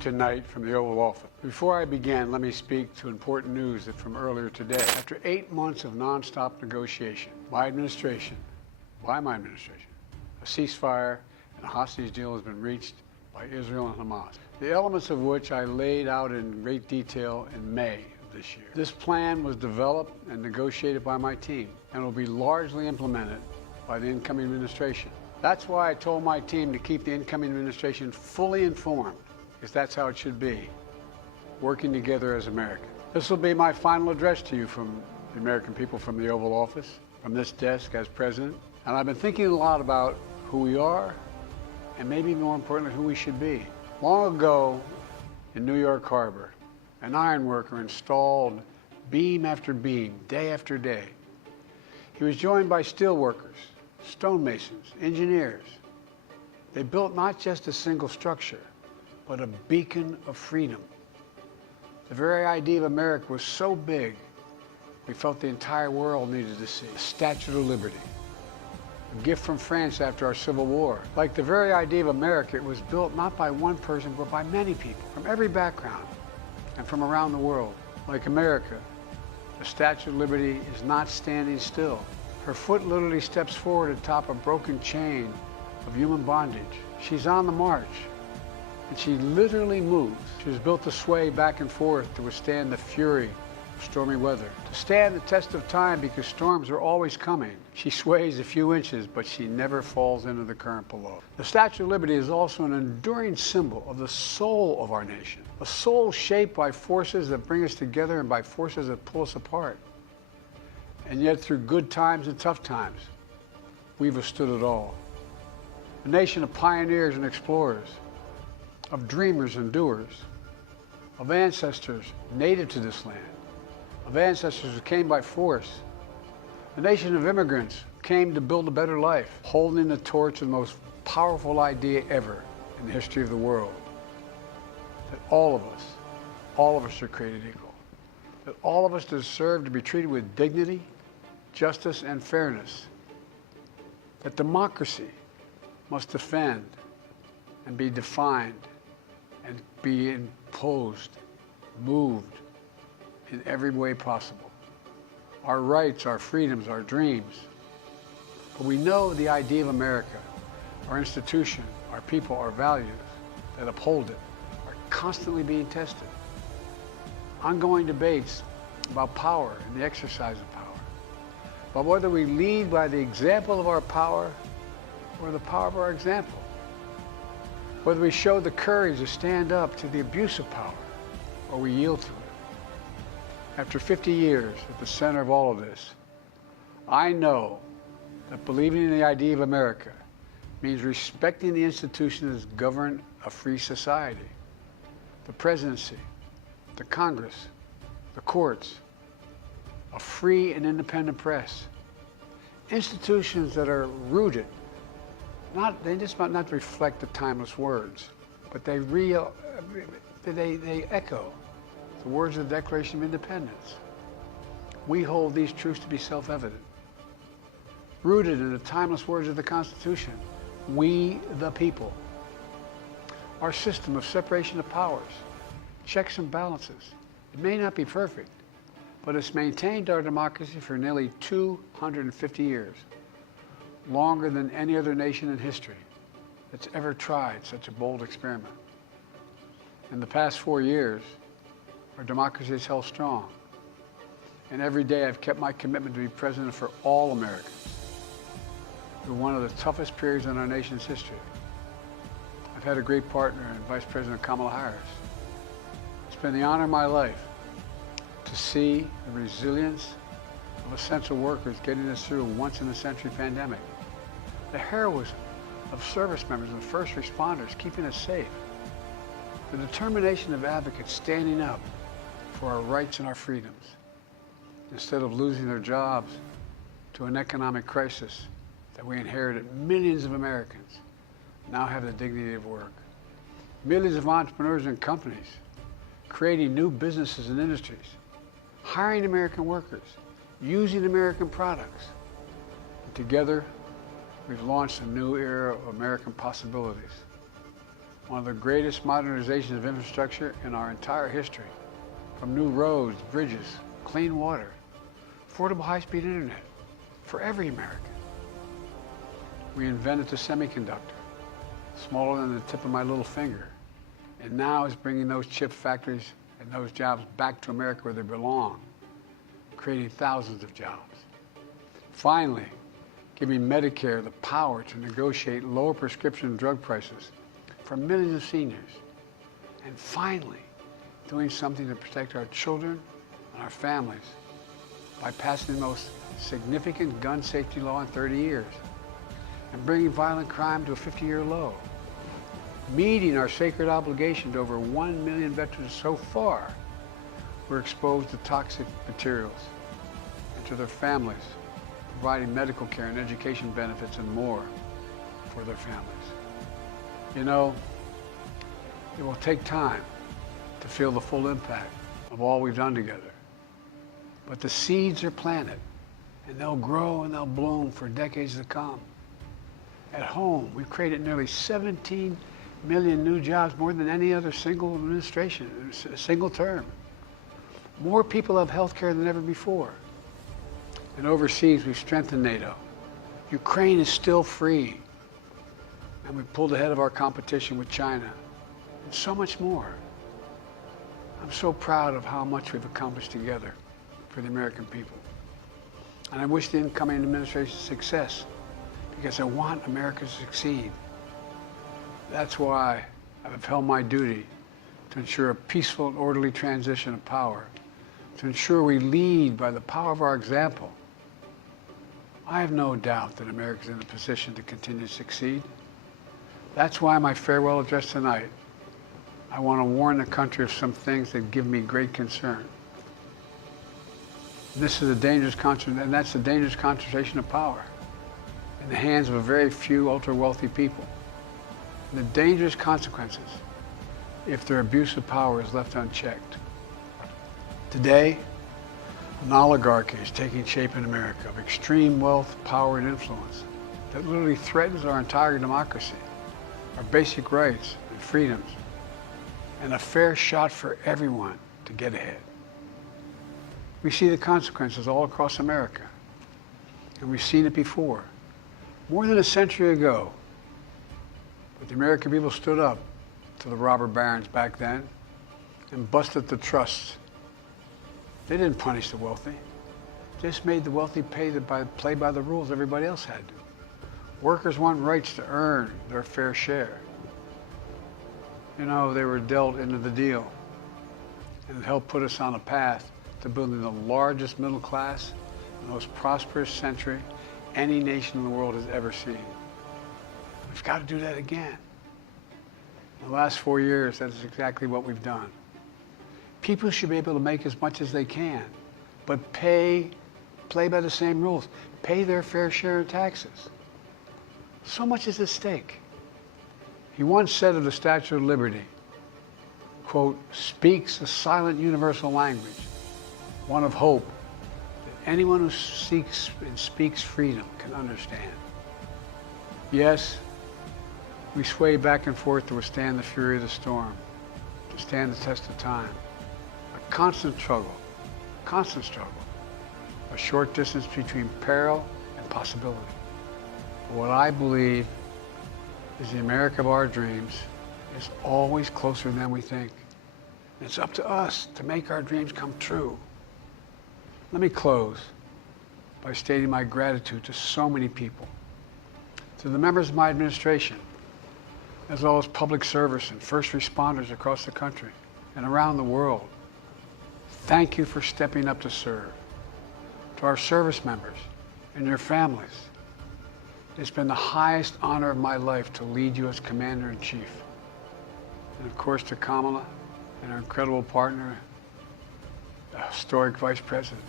tonight from the Oval Office. Before I begin, let me speak to important news from earlier today. After 8 months of nonstop negotiation, by my administration, a ceasefire and a hostage deal has been reached by Israel and Hamas, the elements of which I laid out in great detail in May of this year. This plan was developed and negotiated by my team and will be largely implemented by the incoming administration. That's why I told my team to keep the incoming administration fully informed, because that's how it should be, working together as Americans. This will be my final address to you from the American people from the Oval Office, from this desk as president. And I've been thinking a lot about who we are and maybe more importantly, who we should be. Long ago in New York Harbor, an iron worker installed beam after beam, day after day. He was joined by steel workers, stonemasons, engineers. They built not just a single structure, but a beacon of freedom. The very idea of America was so big, we felt the entire world needed to see. The Statue of Liberty, a gift from France after our Civil War. Like the very idea of America, it was built not by one person, but by many people from every background and from around the world. Like America, the Statue of Liberty is not standing still. Her foot literally steps forward atop a broken chain of human bondage. She's on the march, and she literally moves. She was built to sway back and forth to withstand the fury of stormy weather, to stand the test of time because storms are always coming. She sways a few inches, but she never falls into the current below. The Statue of Liberty is also an enduring symbol of the soul of our nation, a soul shaped by forces that bring us together and by forces that pull us apart. And yet, through good times and tough times, we've withstood it all. A nation of pioneers and explorers, of dreamers and doers, of ancestors native to this land, of ancestors who came by force. A nation of immigrants who came to build a better life, holding the torch of the most powerful idea ever in the history of the world. That all of us are created equal. That all of us deserve to be treated with dignity, justice, and fairness. That democracy must defend and be defined and be imposed, moved in every way possible. Our rights, our freedoms, our dreams. But we know the idea of America, our institution, our people, our values that uphold it are constantly being tested. Ongoing debates about power and the exercise of power. But whether we lead by the example of our power or the power of our example. Whether we show the courage to stand up to the abuse of power or we yield to it. After 50 years at the center of all of this, I know that believing in the idea of America means respecting the institutions that govern a free society. The presidency, the Congress, the courts, a free and independent press, institutions that are rooted, they just might not reflect the timeless words, but they echo the words of the Declaration of Independence. We hold these truths to be self-evident. Rooted in the timeless words of the Constitution, we the people. Our system of separation of powers, checks and balances. It may not be perfect, but it's maintained our democracy for nearly 250 years, longer than any other nation in history that's ever tried such a bold experiment. In the past 4 years, our democracy has held strong, and every day I've kept my commitment to be president for all Americans through one of the toughest periods in our nation's history. I've had a great partner in Vice President Kamala Harris. It's been the honor of my life to see the resilience of essential workers getting us through a once-in-a-century pandemic. The heroism of service members and first responders keeping us safe. The determination of advocates standing up for our rights and our freedoms instead of losing their jobs to an economic crisis that we inherited. Millions of Americans now have the dignity of work. Millions of entrepreneurs and companies creating new businesses and industries, hiring American workers, using American products. And together, we've launched a new era of American possibilities. one of the greatest modernizations of infrastructure in our entire history. From new roads, bridges, clean water, affordable high-speed internet for every American. We invented the semiconductor, smaller than the tip of my little finger, and now is bringing those chip factories and those jobs back to America where they belong, creating thousands of jobs. Finally, giving Medicare the power to negotiate lower prescription drug prices for millions of seniors. And finally, doing something to protect our children and our families by passing the most significant gun safety law in 30 years and bringing violent crime to a 50-year low. Meeting our sacred obligation to over 1 million veterans so far who are exposed to toxic materials, and to their families, providing medical care and education benefits and more for their families. You know, it will take time to feel the full impact of all we've done together. But the seeds are planted, and they'll grow and they'll bloom for decades to come. At home, we've created nearly 17 million new jobs, more than any other single administration, a single term. More people have health care than ever before. And overseas, we've strengthened NATO. Ukraine is still free. And we pulled ahead of our competition with China. And so much more. I'm so proud of how much we've accomplished together for the American people. And I wish the incoming administration success, because I want America to succeed. That's why I've held my duty to ensure a peaceful and orderly transition of power, to ensure we lead by the power of our example. I have no doubt that America is in a position to continue to succeed. That's why my farewell address tonight, I want to warn the country of some things that give me great concern. This is a dangerous and that's a dangerous concentration of power in the hands of a very few ultra-wealthy people. And the dangerous consequences if their abuse of power is left unchecked. Today, an oligarchy is taking shape in America of extreme wealth, power, and influence that literally threatens our entire democracy, our basic rights and freedoms, and a fair shot for everyone to get ahead. We see the consequences all across America, and we've seen it before. More than a century ago, but the American people stood up to the robber barons back then and busted the trusts. They didn't punish the wealthy. They just made the wealthy play by the rules everybody else had to. Workers want rights to earn their fair share. You know, they were dealt into the deal, and it helped put us on a path to building the largest middle class, the most prosperous century any nation in the world has ever seen. We've got to do that again. In the last 4 years, that's exactly what we've done. People should be able to make as much as they can, but play by the same rules. Pay their fair share of taxes. So much is at stake. He once said of the Statue of Liberty, quote, speaks a silent universal language, one of hope, that anyone who seeks and speaks freedom can understand. Yes, we sway back and forth to withstand the fury of the storm, to stand the test of time. A constant struggle, a short distance between peril and possibility. But what I believe is the America of our dreams is always closer than we think. It's up to us to make our dreams come true. Let me close by stating my gratitude to so many people, to the members of my administration, as well as public service and first responders across the country and around the world. Thank you for stepping up to serve. To our service members and your families, it's been the highest honor of my life to lead you as Commander-in-Chief. And of course to Kamala and our incredible partner, the historic Vice President.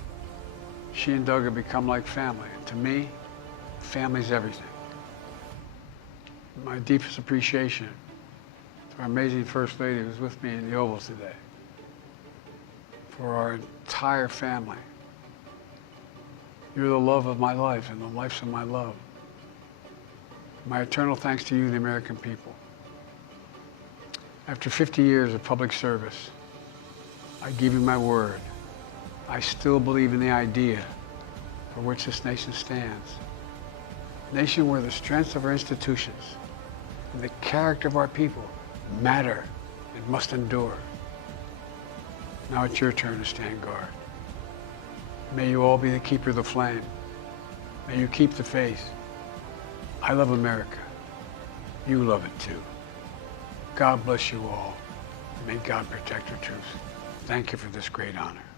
She and Doug have become like family. And to me, family's everything. My deepest appreciation to our amazing First Lady who's with me in the Oval today. For our entire family. You're the love of my life and the lives of my love. My eternal thanks to you, the American people. After 50 years of public service, I give you my word. I still believe in the idea for which this nation stands. A nation where the strengths of our institutions and the character of our people matter and must endure. Now it's your turn to stand guard. May you all be the keeper of the flame. May you keep the faith. I love America. You love it too. God bless you all. May God protect our troops. Thank you for this great honor.